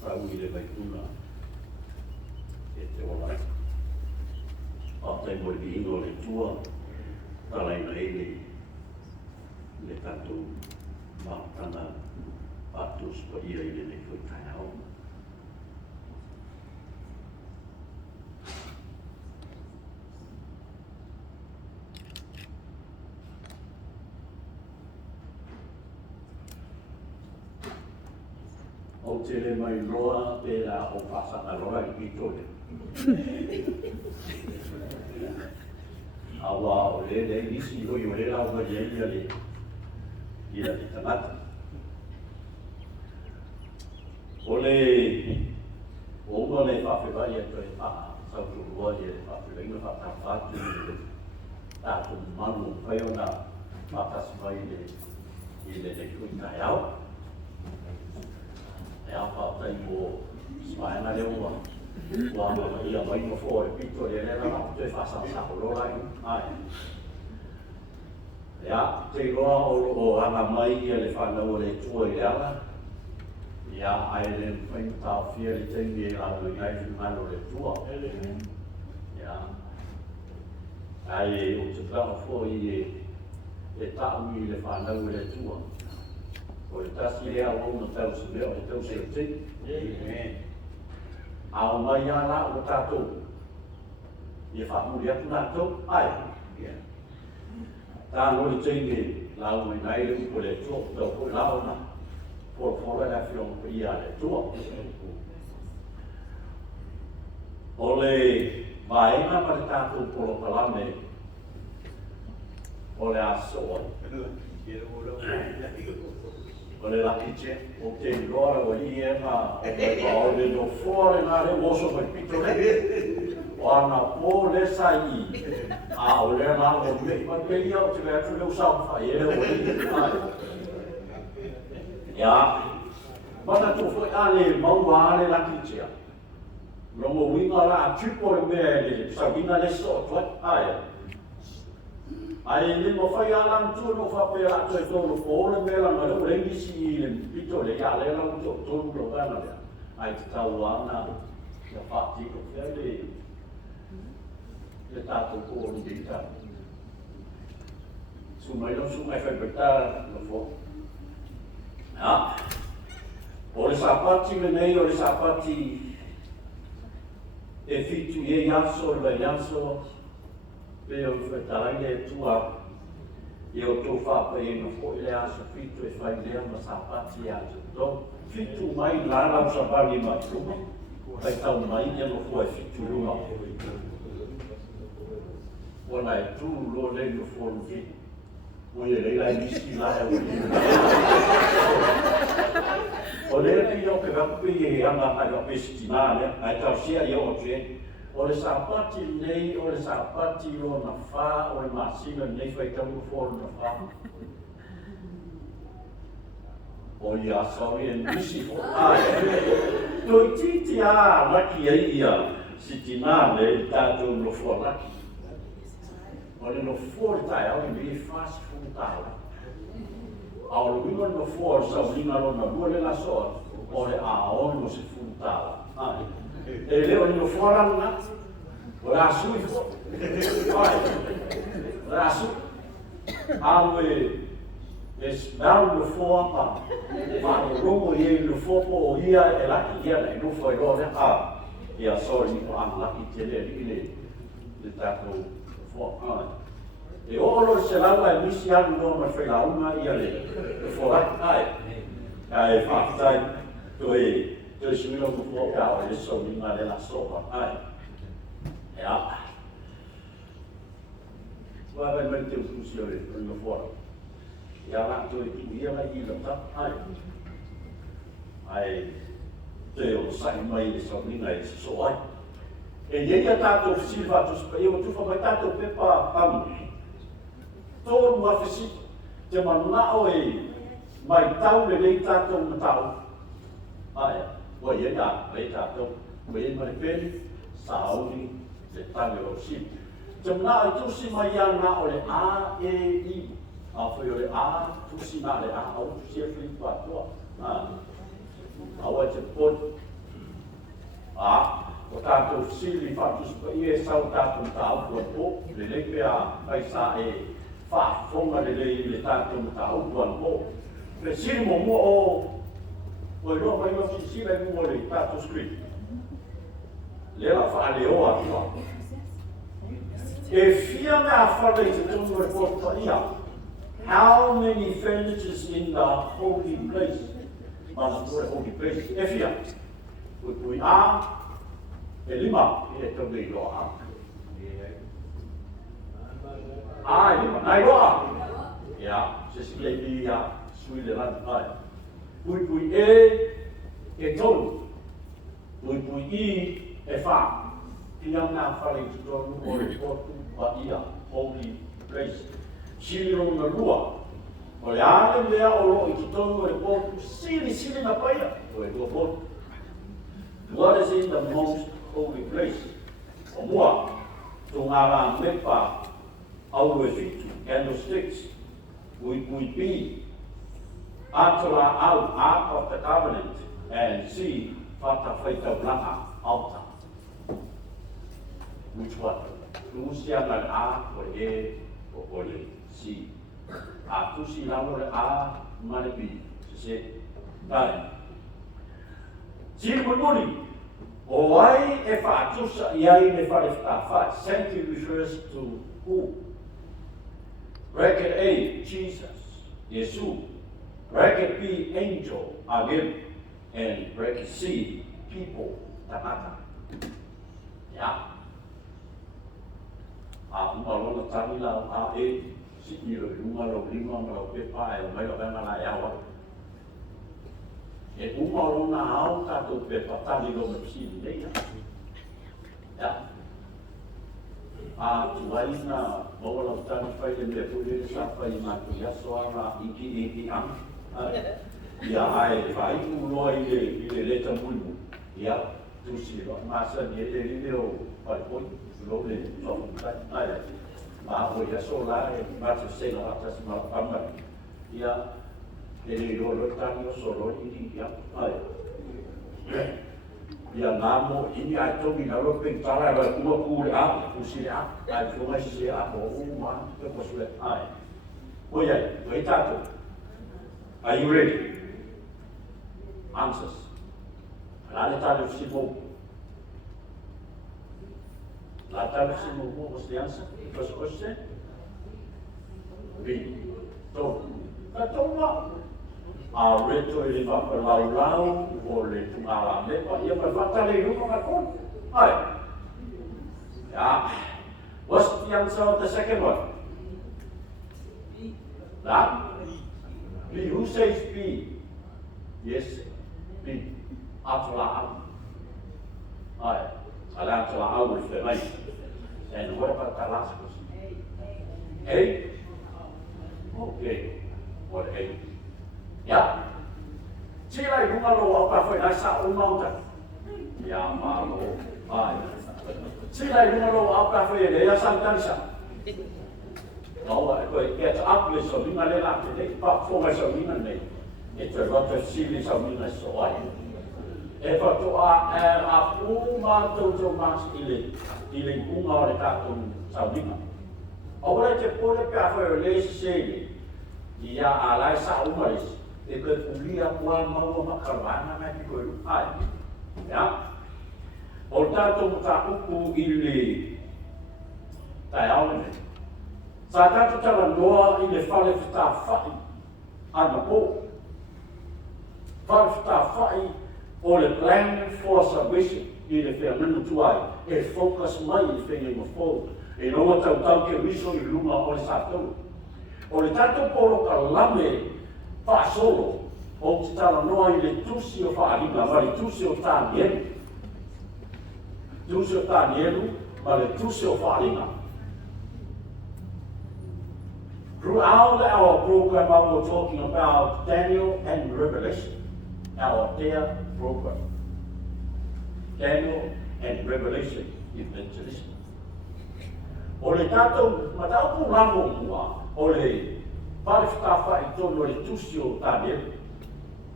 Fraui le vai tuna e te olai. Atai mo di ingo le tua, talai na le tatu mautana atus pa ia ile le koi tai hao. O tele mai loa pera o pasanga loa I pitole. Awa o le isi o le lau ma ia le tamata. O le whawhiwai e toi sauturua le whawhiwai na whakawhatu tātu manu whai o nā whakasiwai le kui tai au. E apa tai mo smaena le ua. Wa ma ia mai no fo e pito le le na te fasa sa ko ai. Ai. Ya, te roa o ana mai ia le whana o le tua I ala. Ia ai le whainta fia le tengi e la o ngai whana o le tua. Ia. Ai o te whana fo I e tau I le whana o le tua. O le tasi ea o na tau se mea o le tau se o te. A o mai ana o tātou. I e whamuri atu nātou. Ai. Tāno le teinge lau mai nai le upo le tua. Tau koe lau na. Fora la fion pe ia le tua. O le vaenga pa le tātou polo palame. O le asoa. O le lakiche, o te lora o I e ma o le no fore na le oso mai pito le. O ana po le sai. A o le na o me ma pe ia o te le atu le usau fai e o I. Ia. Mana tu foi ale maua ale lakiche. Longo winga la tupo le me le sabina le so to ai. Ai le mo fai ala tu no fa pe a to to no fo le mela ma le rengi si le pito le ya le la to lo gana le ai te tau ana ya fati ko le tato ko ni dita su mai fai per lo fo ya o le sapati le nei o le sapati e fitu ye yaso le yaso pe o whetalai le tua I o tō whapa e no fo ile aso fitu e whai lea ma sapati a tō. Fitu mai lana o sapari mai ruma. Pai tau mai ia no fo e fitu ruma. Wana e tū lo le no fo ruki. O e leila I miski lahe o ni. O le pi o ke rapi e anga ai o pestinale, ai tau sia I o te. O le sapati nei, o le sapati o na wha, o le masina nei whai tamu fōru na wha. O I a sawi e nisi fo ai. Toi titi a laki e ia, si tinane I tātou no fō laki. O le no fōru tai au I me fast food tāla. A o le winga no fōru sa winga lo na lua le la soa, o le a o no se food tāla. Ai. E leo no fora na o la sui fo la su awe es down the floor ma romo ye no fo o ia e la ia no fo ro a ia sorry ko an la ki tele le tato fo e olo se la va misi an no ma fe la una ia le fo ai fa sai toi Tôi xin lỗi một bộ cáo để sống nhưng mà đây là số hoặc ai. Ja. Và bên mình tiêu thụ siêu để tôi nó phổ. Ja làm tôi chủ yếu là gì làm thấp ai. Ai tiêu sai mày để sống như này số ai. E dia ta tu silva tu eu tu fa ta tu pepa pam. Todo uma fisi te manao e mai tau le nei ta tu tau. Ai. Wa ia da le ta tu me mai pe saudi se tanga o si. Te na tu si mai na o le a e i. A foi o le a tu si na le a o tu si fli pa tu. Ah. Awa te pot tātou sili whātus pa i e sau tātou tāu kua pō, le pia kai sa e whaafonga le tātou tāu kua pō. Le sili mo mua o e roa mai mawhi sila i mua le tātou skri. Le la whaaleoa tua. E fia mea whare i te tonu e pō pa ia. How many furnitures in the holy place? Mana kore holy place. E fia. Kui a, e lima, e tau nei loa. A, e lima, nai loa. Ia, se si lei ni a, sui le lani ai. Kui e tolu. Kui I, e wha. Pia ngā whare i tonu o e potu pa ia, holy place. Sili na lua. O le ale lea o lo i ki tonu o e potu, sili na paia. O e lua potu. What is in the most holy place? O mua, tō ngā rā mepa au e whitu, candlesticks, we be atara au, Ark of the Covenant, and see whata whaitau langa alta. Which what? Tūsia ngai a o e o le si. A tūsi lano le a manepi, se tai. Sili mononi, o ai e whaatusa I ai ne whare whawhai. Sanctity refers to who? Bracket A, Jesus, Yesu. Bracket B, angel, Agim. And bracket C, people, Tamata. Ya. A umalona tani lau a e, si iro umalo lima malo pepa e mai o venga na yawa. E umalona au kato pepa tani lo mepsili leia. Ya. A tuaina mola tani fai le me pule sa fai ma tu ya soara iki am. Ya ai fai ulo ile leta mulmu. Ya tu si lo masa ni le o fai poi lo le so ai ma o ya sola e ma se la ta si ma amma. Ya e lo tani o solo iki ya ai. Ia namo ini ai tomi na lo pentara la kuma kure a kusira ai kuma si a o uma to posule ai oya wait tato are you ready answers la tato simo what's the answer first question B to toma a reto e va per lau o le tungala me pa ia per fatta le rumo ma con ai yeah what's the answer of the second one that B who says B yes B atla ai ala atla au with the right and what about the last question A okay what A ya, sila ibu malo apa foi nasa umauta. Ya malo, ay. Sila ibu malo apa foi dia santansa. No, koi get up with so minga le la te pa fo mai so minga nei. E te rota sili so minga so ai. E fa to a uma to mas ile uma ora ta to so minga. Ora te pole pa foi le sili. Ia ala sa umais. E koe ulia kua maua makarwana mai ki koe ai. Ya. O tātou ta uku I le tai aone. Sa tātou tala noa I le whare whita whai ana pō. Whare whita whai o le plan for salvation I le whea menu tuai. E focus mai I le whea inga fōu. E noa tau ke riso I lunga o le sātou. O le tātou poro ka lame fa solo o te tala noa I le tusi o whaaringa, ma le tusi o tānielu. Tusi o tānielu, ma le tusi o whaaringa. Throughout our program, we're talking about Daniel and Revelation, our dear program. Daniel and Revelation Evangelism. O le tātou, ma tātou rango mua, o le Pariftafa I tono le tusio tānielu.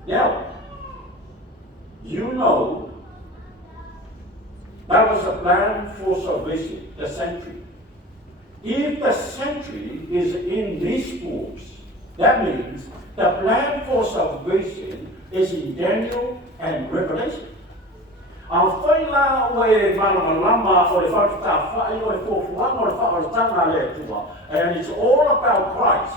Now, you know That was the plan for salvation, the sanctuary. If the sanctuary is in these books, that means the plan for salvation is in Daniel and Revelation. And it's all about Christ.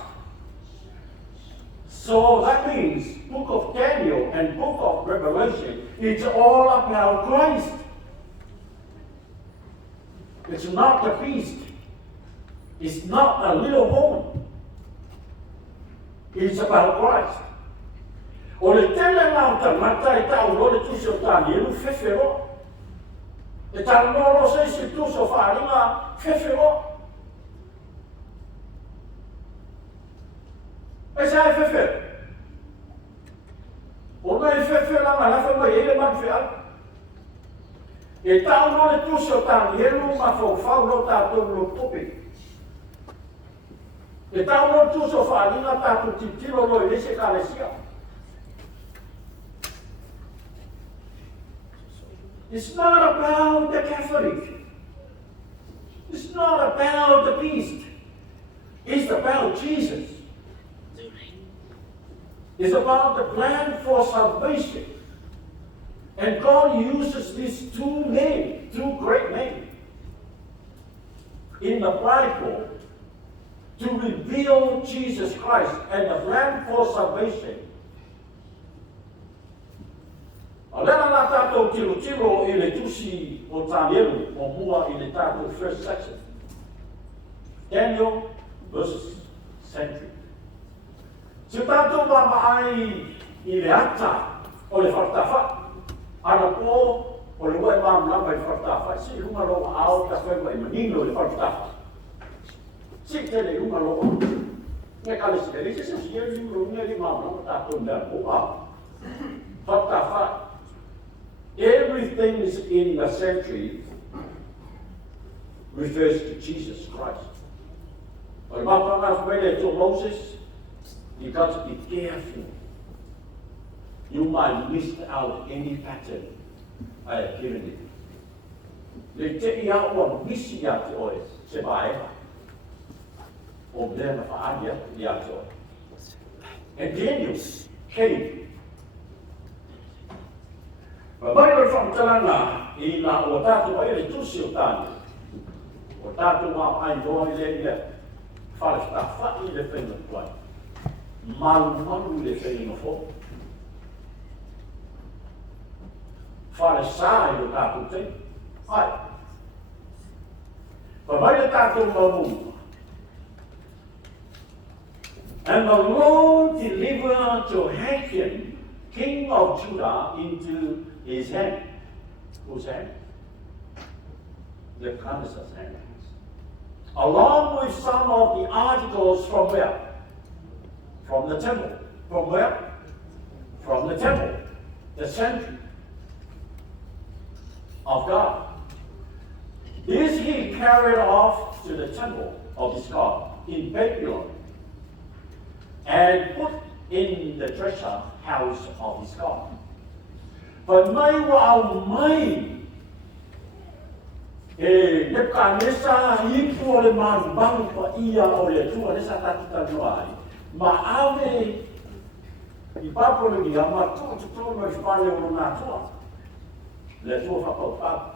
So that means book of Daniel and book of Revelation, it's all about Christ. It's not the beast. It's not a little woman. It's about Christ. O le tele nao tamata e tau lo le tusi o tani elu fefero. E tau nolo se si tusi o whaaringa fefero. E sa e fefero. O na e fefero langa lafa mai ele maki whea. E tau lo le tusi o tani elu ma fau lo tātou lo tope. E tau lo tusi o whaaringa tātou titiro lo e lese kālesia. It's not about the Catholic. It's not about the beast. It's about Jesus. It's about the plan for salvation. And God uses these two great names in the Bible to reveal Jesus Christ and the plan for salvation. Alena la tātou tiro I le tusi o tānielu o mua I le tātou first section. Daniel versus sanctuary. Se tātou mamaai I le ata o le whartawha. Ana po o le wai mamlama I whartawha. Si runga loa ao ta whaima I manino le whartawha. Si tele runga loa. Nge kale si kere se si e runga li mamlama tātou nea po ao. Whartawha. Everything is in the sanctuary refers to Jesus Christ. But when they told Moses, you got to be careful. You might miss out any pattern I have given you. Le te ia o misi ia te oe, se baeha. O blema whaadia ia te oe. And Daniel came. Ma mai o whamatalanga I nā o tātou ai le tusi o tāne. O tātou mā ai noa I le ia. Whare whai le whenua tuai. Malu le whenua fo. Whare sāi o tātou te. Ai. Ma mai le tātou mamu. And the Lord delivered Jehoiakim, king of Judah, into his hand. Whose hand? The Nebuchadnezzar's hand. Along with some of the articles from where? From the temple. From where? From the temple. The sanctuary of God. This he carried off to the temple of his God in Babylon and put in the treasure house of his God. But mai wa mai Nebuchadnezzar I po le man bang pa ia o le tua le sa tata noai ma ave I papo le ia ma tu no fale o na tua le tua fa pa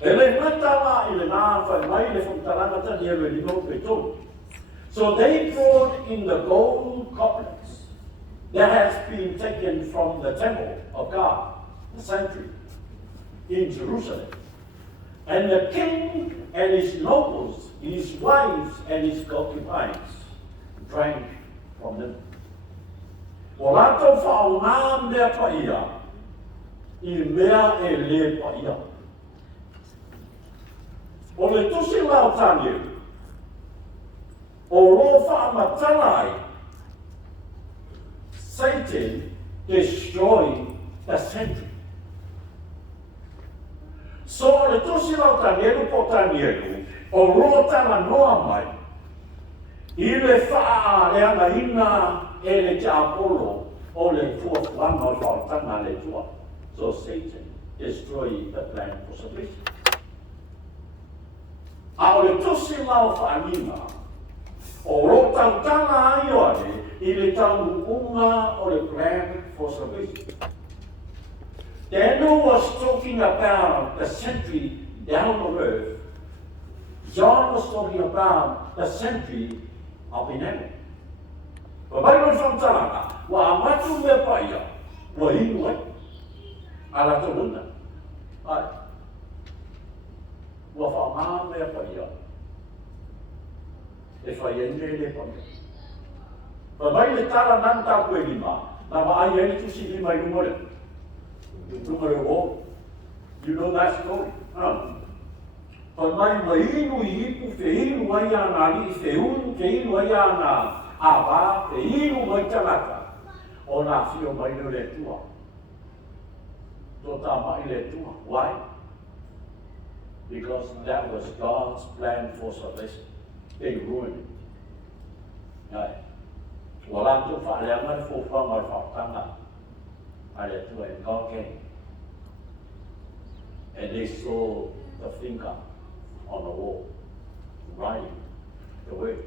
ele mata I le na fa mai le fontalanga ta dia le no peto. So they brought in the gold goblets that has been taken from the temple of God, the sanctuary, in Jerusalem. And the king and his nobles, his wives and his concubines, drank from them. Olato whaonga mea paia, I mea e le paia. O le tusi lau tani, o lo whaamatalai, Satan destroyed the sanctuary. So le tusi lau tanielu po tanielu, o lo tala noa mai, I le wha le ana ina e le te apolo o le fuafuanga o whaotanga le tua. So Satan destroyed the plan for salvation. A o le tosi lau whaanima, o lo tautanga ai o ale, I le taunga o le plan for salvation. Daniel was talking about the century down the road. John was talking about the century up in heaven. But Bible from Talaka, wa amatu me paia, wa inu e, ala toluna. Ai, wa wha me paia, e whaiende le paia. But mai le tala nanta koe lima, na wa ai eni tusi lima I lumore. Lumore o, you know that story. But mai inu I ipu, fe inu ai ana li, fe unu ke inu ai ana awa, fe inu mai talaka. O na fio mai no le tua. Tota mai le tua. Why? Because that was God's plan for salvation. They ruined it. Right. Wala tu whaaleanga fo whangai whaotanga. Ale tua and God came. And they saw the finger on the wall, writing the word.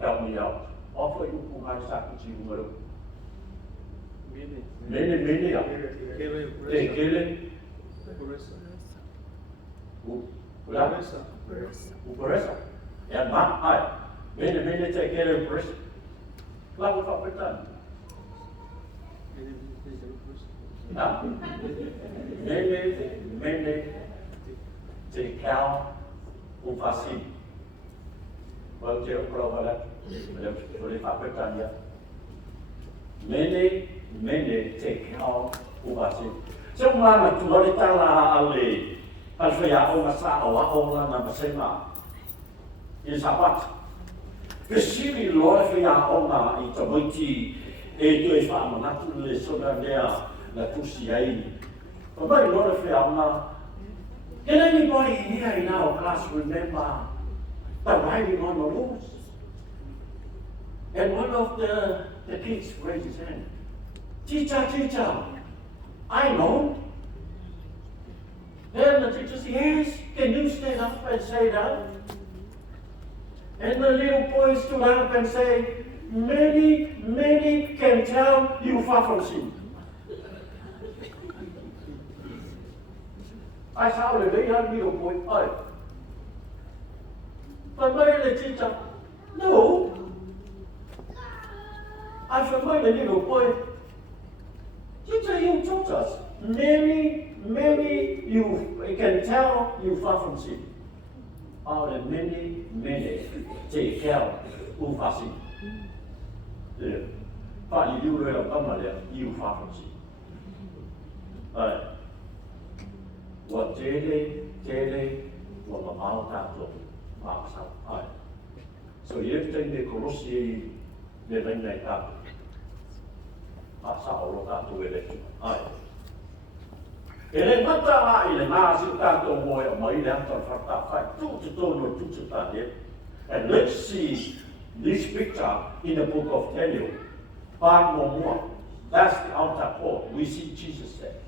Help me out. Offer you pungai sakuchi umaru. Mene ya. Te kele. Uperesa. And ma ai. Mene te kele uperesa. Lagu whapetan. Mene te kau upasi. Well, te prova boleh whapetan ya. Mene te kau upasi. So mana tu boleh tala ale. Alfaya o masa o la na masema. In Sapati. Pesiri loa fia o na I tamoiti e tu e whaamanatu le sona lea na tusi ai. But mai loa fia o na. Can anybody here in our class remember the writing on the walls? And one of the kids raised his hand. Teacher, I know. Then the teacher said, yes, can you stand up and say that? And the little boy stood up and said, many can tell you far from sin. I saw the little boy, but my teacher, no. I said, my little boy, teacher, you taught us, many you can tell you far from sin. The many take care who far sin. But you do it you far from sin. What tele, what about that? So you take the Colossi, the ring like that. That's how I do it. Ele mata ile nasi tanto moyo mai lento farta fai tutto tono tutto tante. And let's see this picture in the book of Daniel. Part more. That's the outer court. We see Jesus there.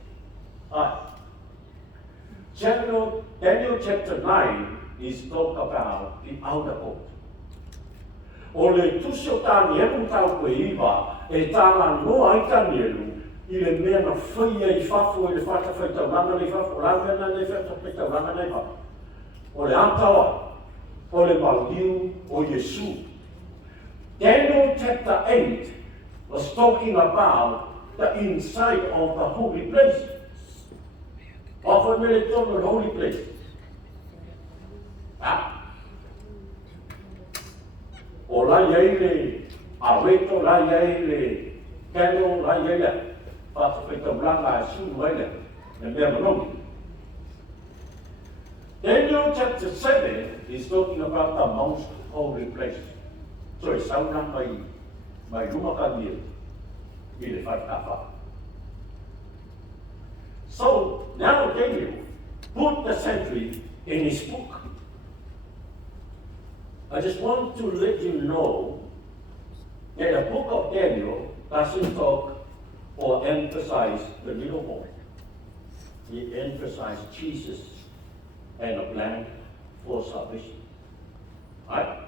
Daniel chapter 9 is talk about the outer court. Ole tusio tani elu tau koe iwa e tāna noa I tanielu I le mea na whaia I whafo I le whata whaitau langa nei whafo, rāwena nei whata whaitau langa nei whafo. O le atawa, o le mauliu o Yesu. Daniel chapter 8 was talking about the inside of the holy place. Of a the holy place. O la yeile, aweto la yeile, keno la yeile. Pastor Fenika Maalo soon later, and never know. Daniel chapter 7 is talking about the most holy place. So it's sound by Rumakani in the 5 Kappa. So now Daniel put the century in his book. I just want to let you know that the book of Daniel doesn't talk or emphasize the little boy. he emphasized Jesus and a plan for salvation. Right?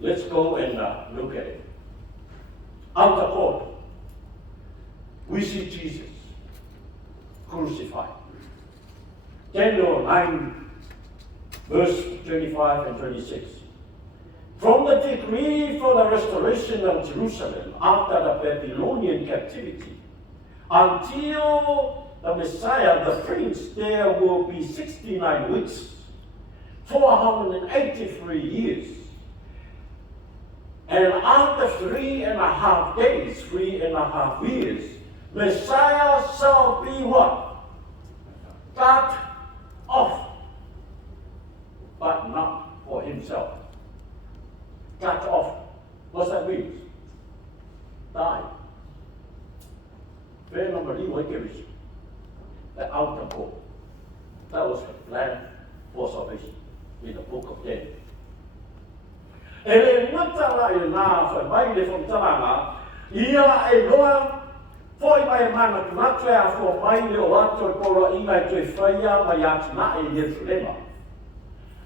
Let's go and look at it. Outer court, we see Jesus crucified. Daniel 9, verse 25 and 26. From the decree for the restoration of Jerusalem after the Babylonian captivity, until the Messiah, the Prince, there will be 69 weeks, 483 years. And after 3.5 days, 3.5 years, Messiah shall be what? Cut off, but not for himself. Cut off. What's that mean? Die. Very normally, what gives the outer court. That was the plan for salvation in the book of Daniel. Ele matala e na fa mai le fo tala ia e loa foi mai mana tuna fo mai le o ato ko ina te faia mai atna e Jerusalem.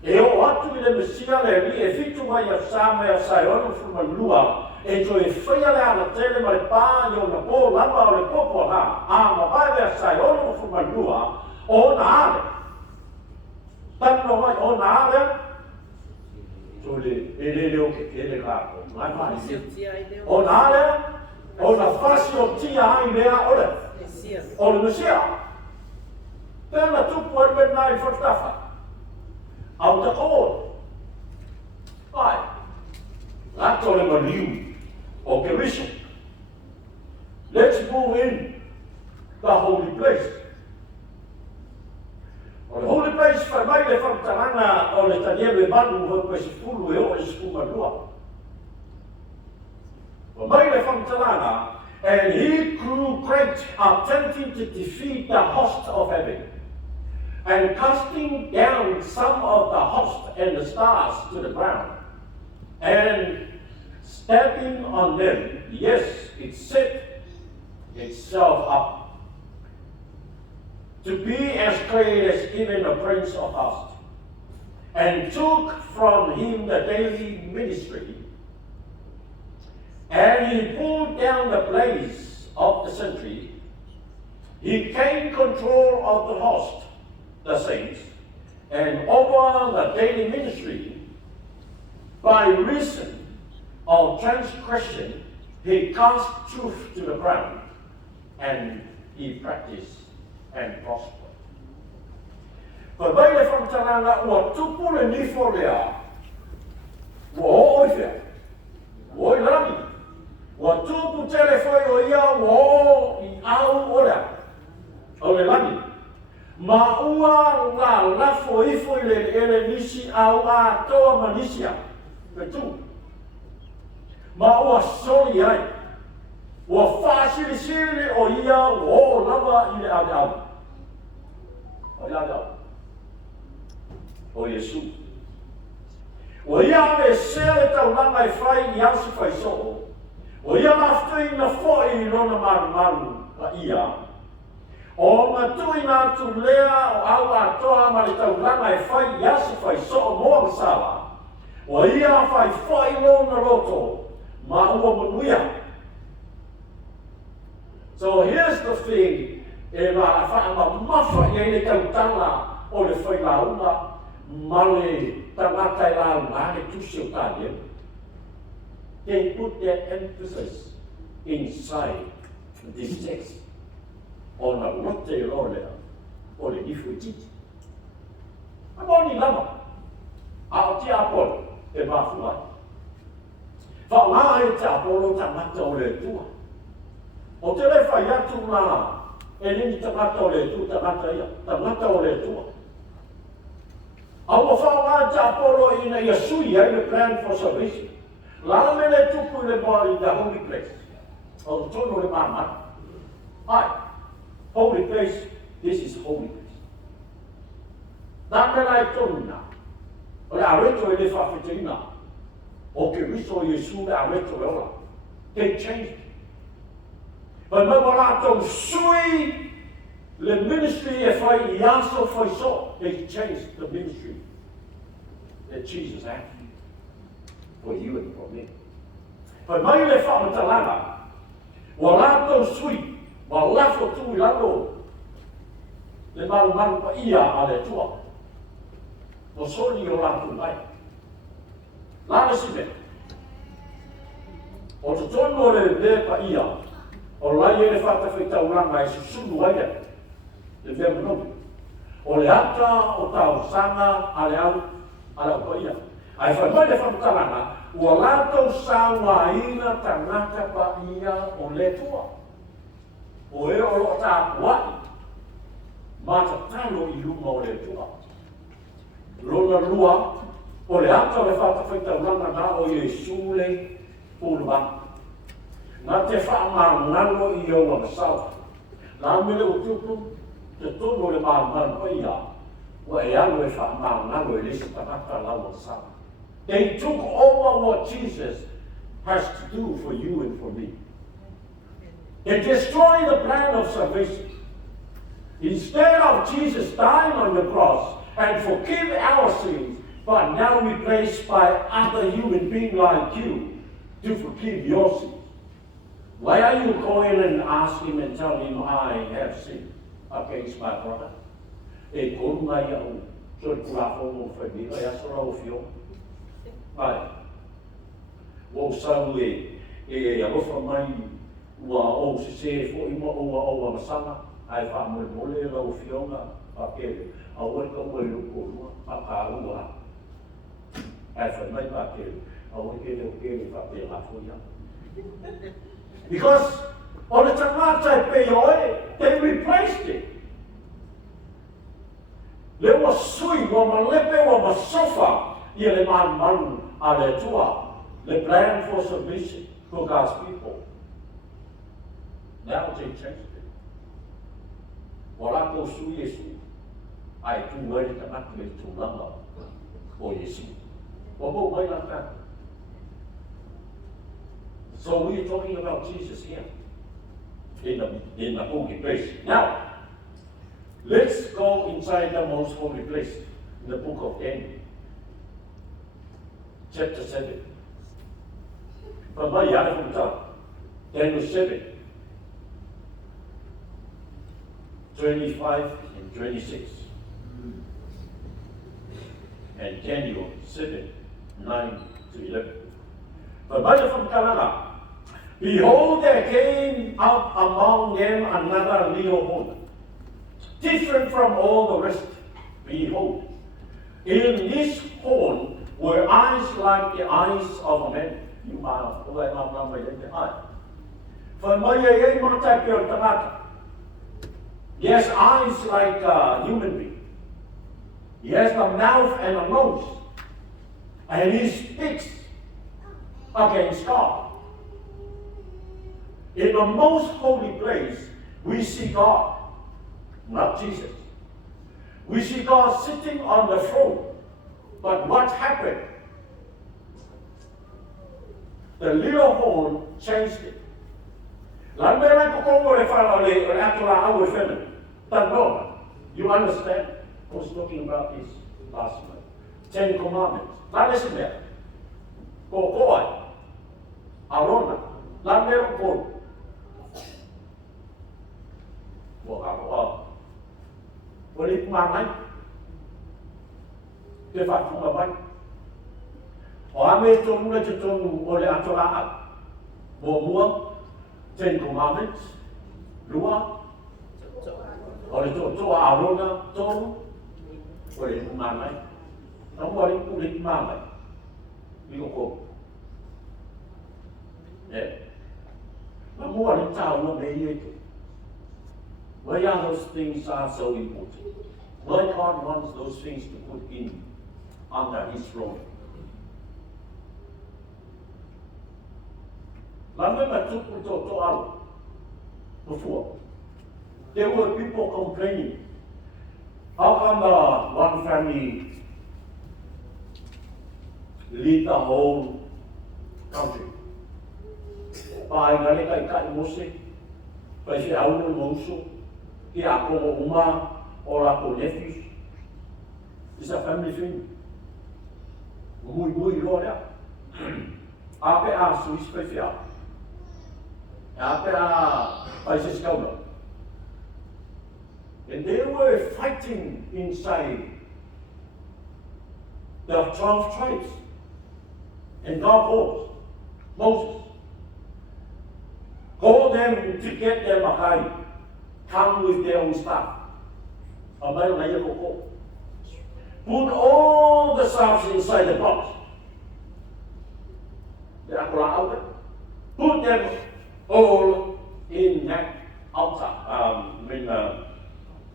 E o atu le Mesia le ri e fitu mai a sama e sai ono fu malua e to e faia le ana tele mai pa yo na po lava o le popo ha a ma vai le sai ono fu malua o na ale. Tanto mai o na ale so le leo che le capo mai o nale o la fascio tia ai lea ora o le Mesia per la tu puoi bennare fortafa out the court vai l'atto le maniu o commission. Let's move in the holy place. O le holy place fa mai le fantarana o le taniere manu ho questi fulu e o le spuma lua. O mai le fantarana, and he grew great, attempting to defeat the host of heaven, and casting down some of the host and the stars to the ground, and stepping on them, yes, it set itself up to be as great as even a prince of hosts, and took from him the daily ministry, and he pulled down the blaze of the sentry. He gained control of the host, the saints, and over the daily ministry. By reason of transgression, he cast truth to the ground, and he practiced and prosper. But by the from Tananga, what to pull a knee for there? What there? What lami? What to put telephone ya? What in our order? Ole lami. Maua la la foi le nisi au a toa manisia. Betul. Maua soli ai. Wa fasili sili o ia o lava ile ada. O ia ada. O Yesu. O ia me sele tau nanga e fai i asu fai so. O ia maftui na foi lona maru la ia. O matui na tu lea o au atoa ma le tau nanga e fai i asu fai so mo sala. O ia fai foi lona roto. Ma ua manuia. So here's the thing, e la wha mafa i le kautala o le whailaunga ma le tangata i launga le tusi o tānia. They put their emphasis inside this text on a rote lolea o le nifu titi. A moni lama, a ti apolo e mafua. Wha e te apolo tangata o le tua. O te le whai atu nā, e nini tangata o le tu, tangata o le tua. Aua whaonga te apolo ina ia sui ai le plan for salvation. Lana me le tupu le moa in the holy place. O tono le mama. Ai, holy place, this is holy place. Nā me lai tonu nā. O le areto e le whawheteina. O ke riso Yesu le areto e ola. They changed. But no more sui The ministry, if I also for so, they changed the ministry that Jesus had for you and for me. But my le whamatalanga, wa lato sui, wa lafo tui lalo, le maru pa ia a le tua. O soli o lato mai. Lana sibe. O te tono le pa ia, o lai e le whatawhitauranga e susunu aia. Le mea manomi. O le ata o tau sanga a le au pa ia. Ai whamai le whamatalanga, ua lātou sāwaina tangata pa ia o le tua. O e o lo tāpuai, mata talo I lunga o le tua. Lona lua, o le ata o le whatawhitauranga na o Iesu le puluvanga. Ngā te whaamangalo I o wa masau. Nā mele o tupu, te tono le māmanu pa ia, wa e alo e whaamangalo e lesi tangata lau masau. They took over what Jesus has to do for you and for me. They destroyed the plan of salvation. Instead of Jesus dying on the cross and forgive our sins, but now replaced by other human beings like you to forgive your sins. Why are you going and ask him and tell him I have sinned against my brother? E konu mai au, so I kurafo mo whaimira, e asora o fio. Ai, o sau e alofa mai ua o se fo ima o masanga, ai wha mole la o fionga a kere, a oi ka ua luko lua, a ka ua, ai wha mai pa kere, a oi kere o kere wha pe la fo ia. Because on the tangata e pe oe, they replaced it. Le wa sui, wa malepe, wa masofa, ia le manu a le tua, le plan for submission for God's people. Now they changed it. Wala ko su Yesu, ai tu wale tamak me tu lama o Yesu. Wabo mai like that. So we are talking about Jesus here in the holy place. Now, let's go inside the most holy place in the book of Daniel. Chapter 7. But my yada from top, Daniel 7, 25 and 26. And Daniel 7, 9 to 11. But by from Kalana, behold, there came out among them another little horn, different from all the rest. Behold, in this horn were eyes like the eyes of a man. You might not the eye. For my yes, eyes like a human being. He has a mouth and a nose. And he speaks against God. In the most holy place, we see God, not Jesus. We see God sitting on the throne. But what happened? The little horn changed it. You understand? I was talking about this last month. 10 Commandments. Listen there. Go, Arona. Lamero Kor. What is my name? Te whātunga mai. O ame tonu e te tonu o le atora a. Mo mua, 10 Commandments, lua. O le toa arona tonu. O le kumamai. Nau o le kumamai. Iko ko. Ma mua le tau no me ieto. Why are those things are so important? Why God wants those things to put in under his throne. Before, there were people complaining. How come one family lead the whole country? Pai ngale kai kai mose, pai se aunu mosu, ki a ko uma o la ko nephews. It's a family thing. Muy loa. Ape a Swiss special. Ape a Países Caula. And they were fighting inside the 12 tribes. And God called Moses. Call them to get their makai. Come with their own staff. Put all the staffs inside the box. Put them all in that altar,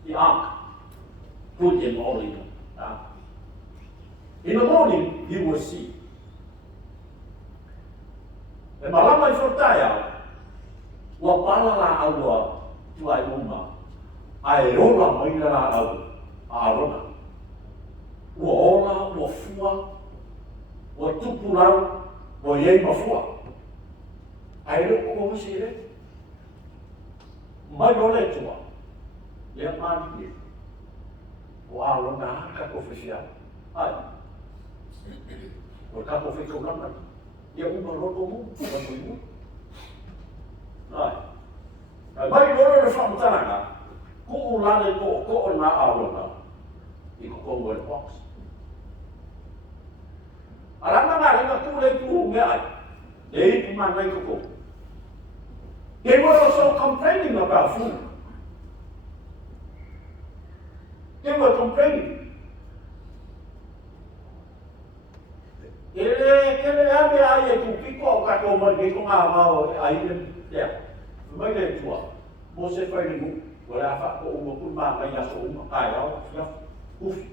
the ark. Put them all in. In the morning, you will see. E malama I whortaia, ua palala aua tuai uma, ai rola maina la au, a rona. Ua ola, ua fua, ua tupulau, ua iei mafua. Ai roko ko hasi re. Mai role tua, lea mani. Ua rona haka ko whiwhia. Ai. Ua kako whiko nana. Ia uma roko mu, roko mu. Ai. Ai mai rolo le whamutaranga, ko ulane ko o na aurona, I ko kongo e box. Alanga nga ringa ku le pu me ai, e I manai ko. They were also complaining about food. They were complaining. Kele ame ai ku piko ka ko mo ni ko nga ma ai le mai le tua. Mo se fai ni mu, wala fa ko mo ku ma mai aso mo ai au ya kufi.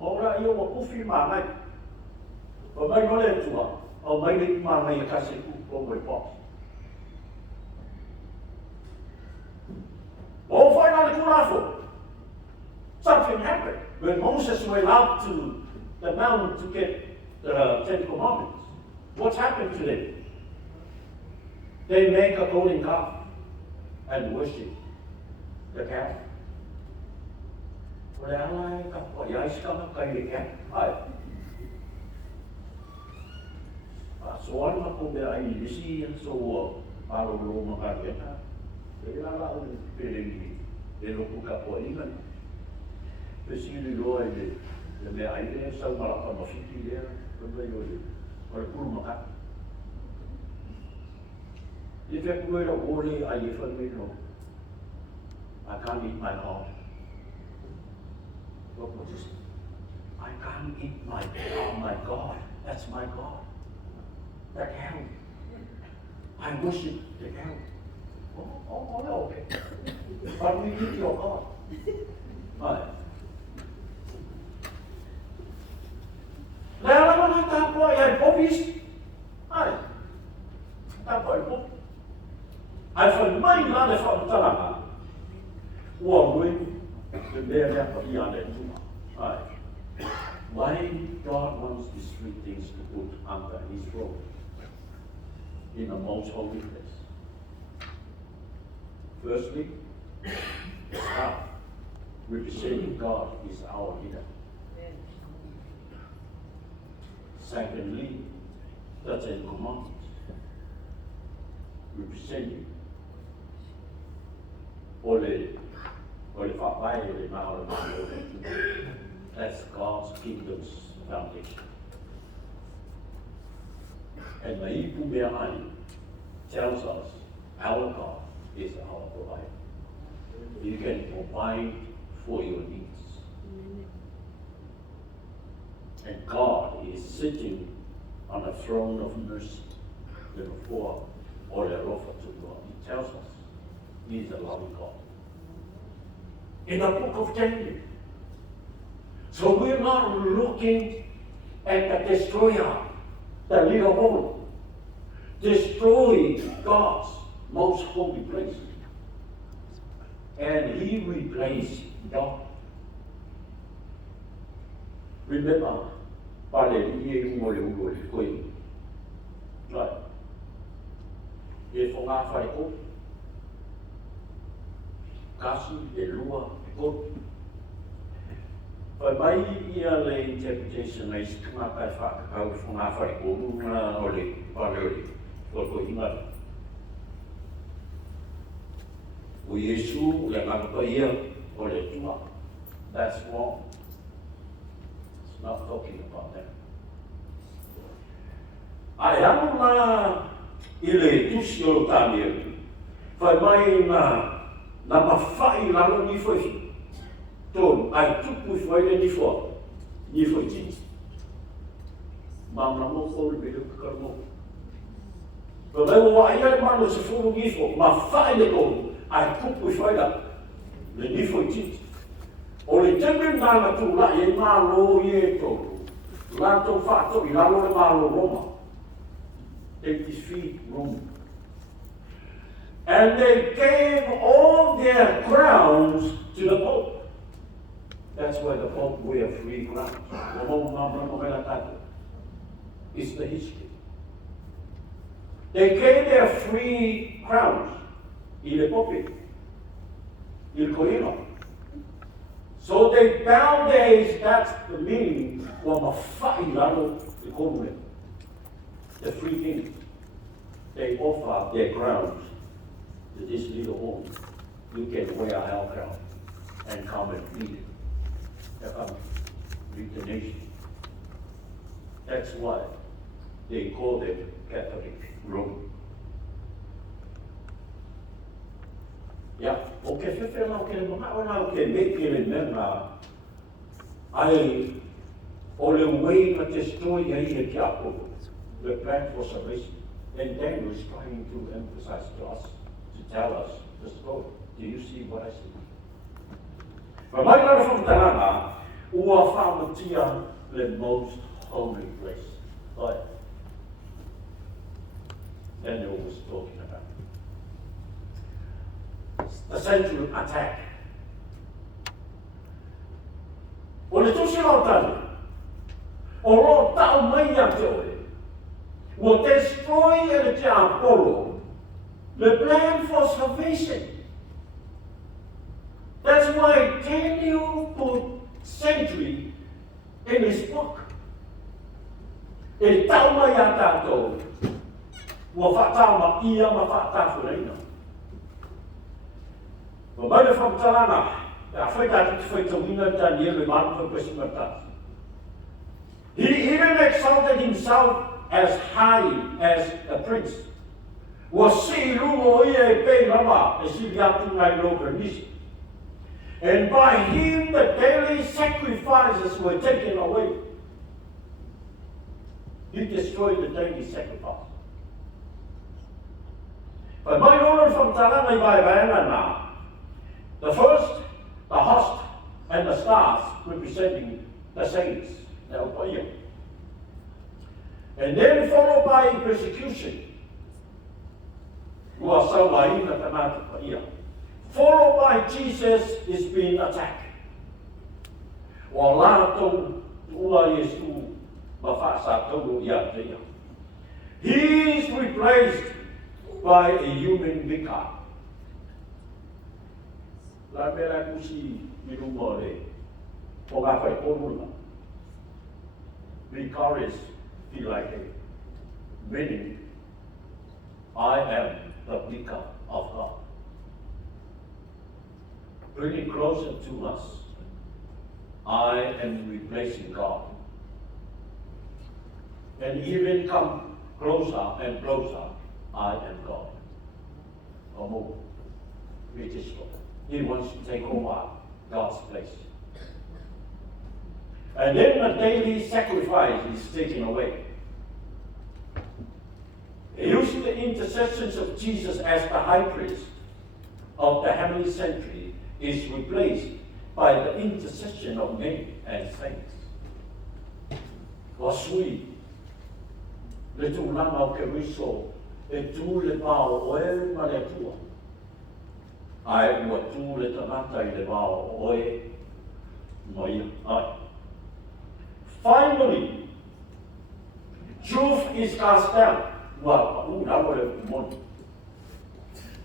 Ora io mo kufi ma mai. O mai no le tua, o mai ni ma mai ka se ku ko mo po. O fai na le kulafo. Something happened when Moses went out to the mountain to get the Ten Commandments. What's happened to them? They make a golden calf and worship the calf. Wala alay kapwa, yais ka na kay calf. Ay. Soan na kung ay ilisi so palo makageta. Kaya la piling de lo kapwa iman. Pesi lo ay le me ai sa malapa mafiti le ko yo or puro maka. If I go to Ori, I no. I can't eat my heart. What was this? I can't eat my God. That's my God. The cow. I worship the cow. Oh, okay. But we eat your God. Right. Lea lama na tapua iai popis. Ai. Tapua I popis. Ai whai mai la le whakataranga. Ua mui, te mea rea pa I ane tuma. Ai. Why God wants these three things to put under His throne in the most holy place. Firstly, the staff representing God is our leader. Secondly, the Ten Commandments representing that's God's kingdom's foundation. And Maipu Behind tells us our God is our provider. You can provide for your needs. And God is sitting on a throne of mercy. Therefore, or the offer to God. He tells us He is a loving God. In the book of Daniel. So we're not looking at the destroyer, the little hole. Destroy God's most holy place. And He replaced God. Remember, right. If kasi, e lua, e kotu. Pai mai ia le interpretation ai sikuma kai whakakau whunga whare korunga o le pare o le koko inga. O Yesu le ngakapa ia o le tua. That's wrong. It's not talking about that. Ai anu na i le tusi o tāmia. Pai mai na mawhai lalo ni whaifi. Tōn, ai tupu i whaile ni whua, ni whai tini. Māmna mō kōri me huka karamo. Pō lewa wa ia mano se whuru ni whua, ma whaile kōru, ai tupu i whaila, le ni whai tini. O le teme nāna tū la e mālo i e tōru, lātou whātou i lalo e mālo Roma. 80 feet Roma. And they gave all their crowns to the Pope. That's why the Pope wear 3 crowns. It's the history. They gave their 3 crowns. Il Pope. Il Corino. So they bow their heads, that's the meaning of the 3 kings. They offer their crowns to this little woman. You can wear a hell crown and come and lead it. Lead the nation. That's why they call them Catholic Rome. Yeah, okay, make remember. I only way to destroy the plan for salvation. And Daniel is trying to emphasize to us, to tell us the story. Do you see what I see? But my brother from Tarana, who are found the most holy place. But Daniel was talking about the central attack. O le tusi o tani, o lo tau mai a te ore, will destroy the Apollo, the plan for salvation. That's why Daniel put century in his book. E tau mai a tātou, ua whātau ma ia ma whātau reina. Wa mai le whakatalana, a whaitatu te whaitawina Daniel e mātua pesi matatu. He even exalted himself as high as a prince. Was si lumo ia e pe lama e si atu ngai lo permisi. And by him the daily sacrifices were taken away. He destroyed the daily sacrifice. But my Lord from Tarana by now, the first, the host, and the stars representing the saints. And then followed by persecution. Followed by Jesus is being attacked. He is replaced by a human vicar. Vicarious feel like it, meaning I am the vicar of God. Bringing closer to us, I am replacing God. And even come closer and closer, I am God. Or more. He wants to take over God's place. And then the daily sacrifice is taken away. Using the intercessions of Jesus as the high priest of the heavenly sanctuary is replaced by the intercession of men and saints. Wasui, le tūlanga o ke riso, e tū le pāo oe ma le tua. Ai ua tū le tanata I le pāo oe mai ai. Finally, truth is cast down.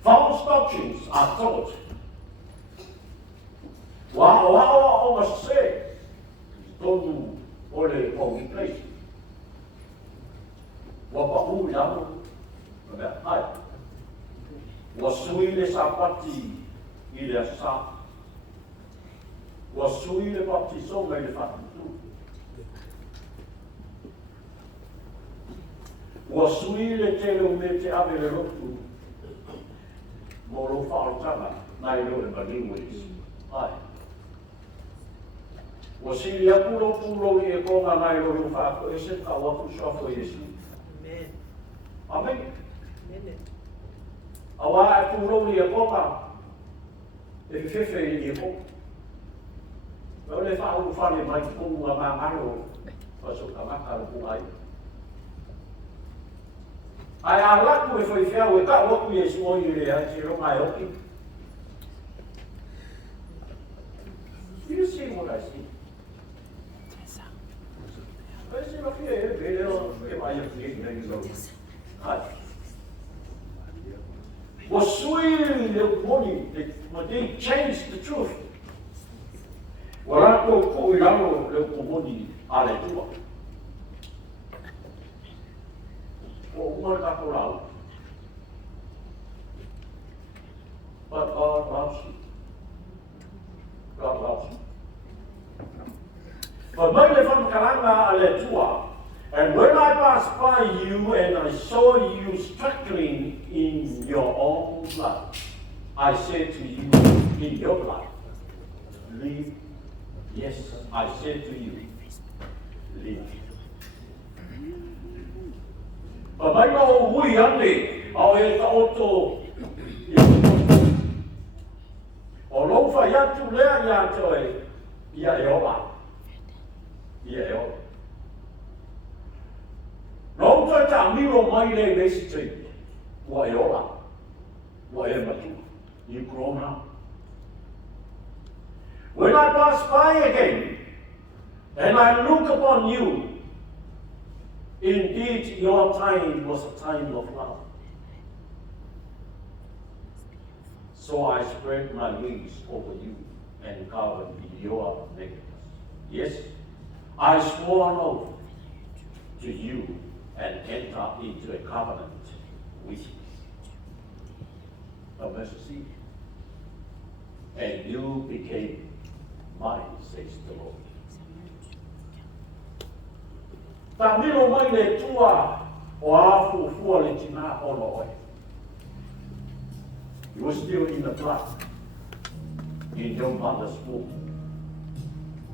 False doctrines are taught. Wao mase. Tonu ole pongi place. Wapahu yamu. Hai. Wasui le sapati i le sa. Wasui le baptiso mai le fatu. Wasui le tele o me te ave le rotu. Moro whaotanga, nai lo e maringuis. Ai. Wasili a pulo i e konga nai lo e whaako e se ka wapu shofo Yesu. Amen. Amen. Amen. Awa e pulo i e konga e fefe i e konga. Pero le whaau whane mai punga mā maro waso ka makaro pu ai. Ai a laku e foi feau e ka wapu Yesu o i le ai se ronga e oki. Do you see what I see? I see what was sweet the morning when they changed the truth. Wala ko ko ilalo le komoni ale tua. O uma ka ko lao. But God loves you. God loves you. But when I from Karanga ale tua, and when I passed by you and I saw you struggling in your own blood, I said to you, in your blood, live. Yes, I said to you, live. But I know we ande, au e ka oto, o lofa yatu lea yato e, ia e ola. Ia e ola. No ta ta miro mai le mesi wa e ola. Wa e matu. You grown up. When I pass by again, and I look upon you, indeed your time was a time of love. So I spread my wings over you and covered your nakedness. Yes, I swore an oath to you and enter into a covenant with you. Now, verse 6. And you became mine, says the Lord. Ta miro mai le tua o afu fua le tina ono oe. You were still in the blood, in your mother's womb.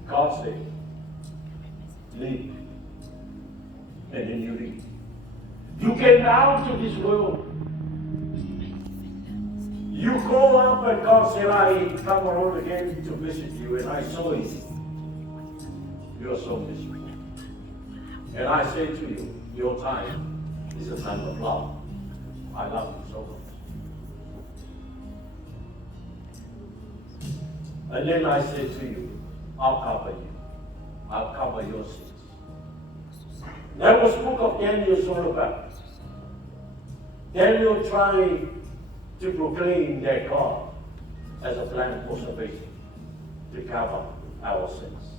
God said, live, and then you live. You came down to this world. You grow up and God said, I come around again to visit you, and I saw you. You are so miserable. And I say to you, your time is a time of love. I love you so much. And then I say to you, I'll cover you. I'll cover your sins. That was book of Daniel all about. Daniel trying to proclaim that God has a plan for salvation to cover our sins.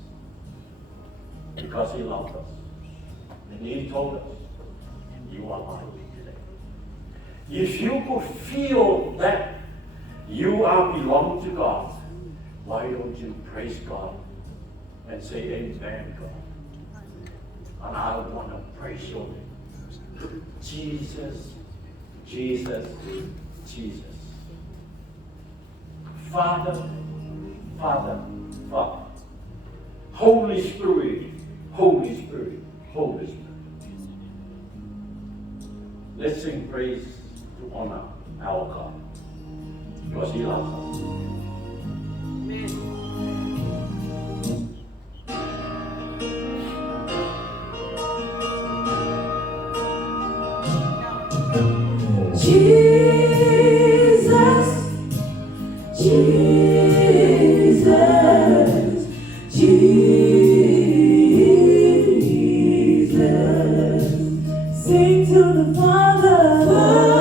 Because he loved us. And he told us, you are mine today. If you could feel that you are belong to God, why don't you praise God and say amen, God? And I want to praise your name. Jesus, Jesus, Jesus. Father, Father, Father. Holy Spirit, Holy Spirit, Holy Spirit. Let's sing praise to honor our God, because he loves us. Amen. Jesus, Jesus, Jesus. Sing to the Father, Father,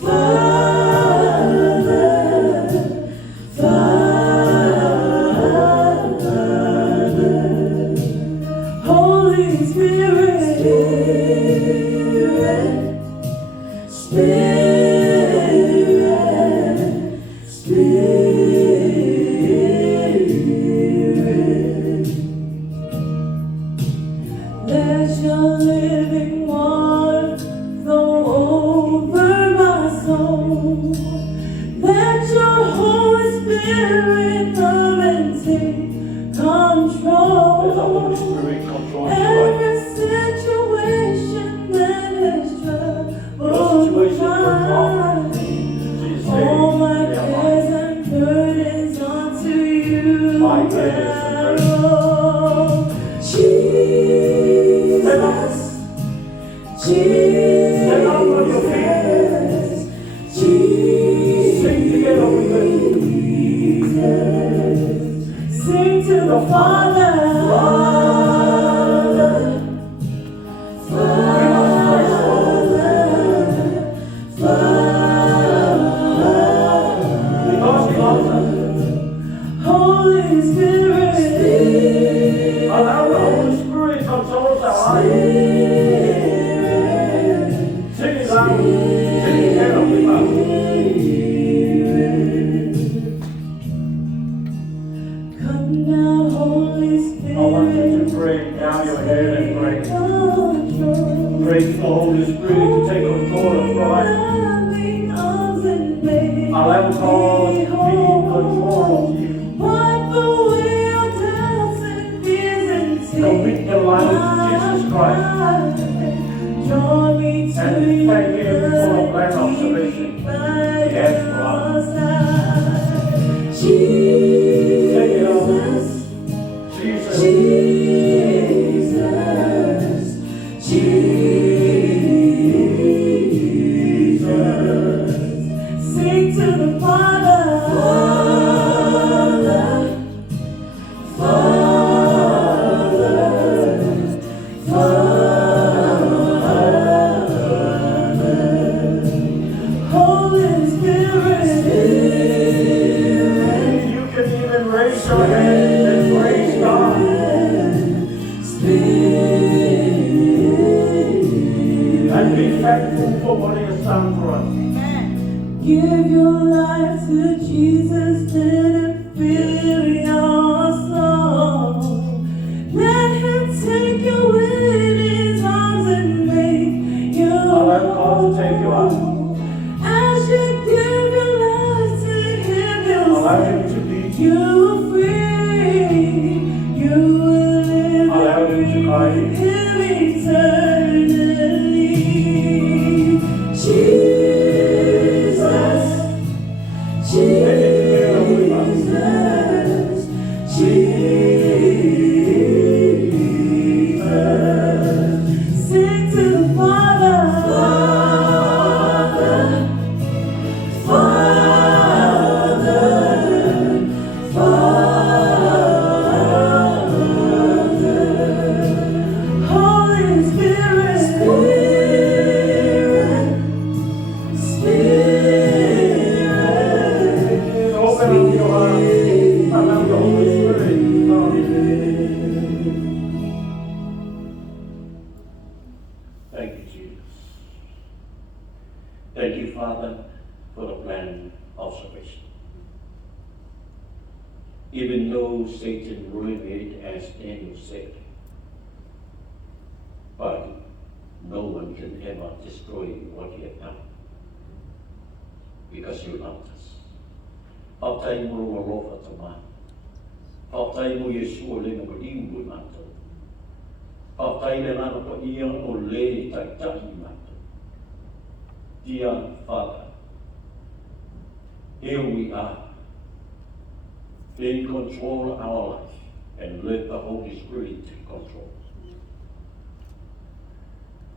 Father. Stand up on your feet. Sing together with me. Sing to the Father. Because he loves us. Holy Spirit. Allow the Holy Spirit to control our lives. Sing it loud. Sing it together with us. Come now, Holy Spirit. I want you to pray down your head and pray. Pray for the Holy Spirit to take control of your life. Allow God to be in control of you. Commit your life to Jesus Christ. And thank Him for the plan of salvation He has for us. Take it on. Sing to the Father. Holy Spirit. You can even raise your hand and praise God. And be thankful for what He has done for us. Give your life to Jesus, let Him fill your soul. Let Him take you in His arms and make you Allow God to take you out. As you give your life to Him, Allow He'll Him to lead set you. you free. You will live Allow Him to guide you. Him eternally. Jesus. Sing to the Father. Holy Spirit. Open up your heart. Allow the Holy Spirit to come in. Thank you, Jesus. Thank you, Father, for the plan of salvation. Even though Satan ruined it, as Daniel said, but no one can ever destroy what He has done, because You loved us. Patay mo walofa taman. Patay mo Yeshua le mo limu manto. Patay le nana po iyang ole tagtahi manto. Dear Father, here we are. Take control of our life and let the Holy Spirit take control.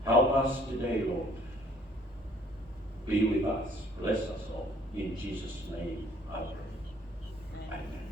Help us today, Lord. Be with us. Bless us all. In Jesus' name I pray. Amen.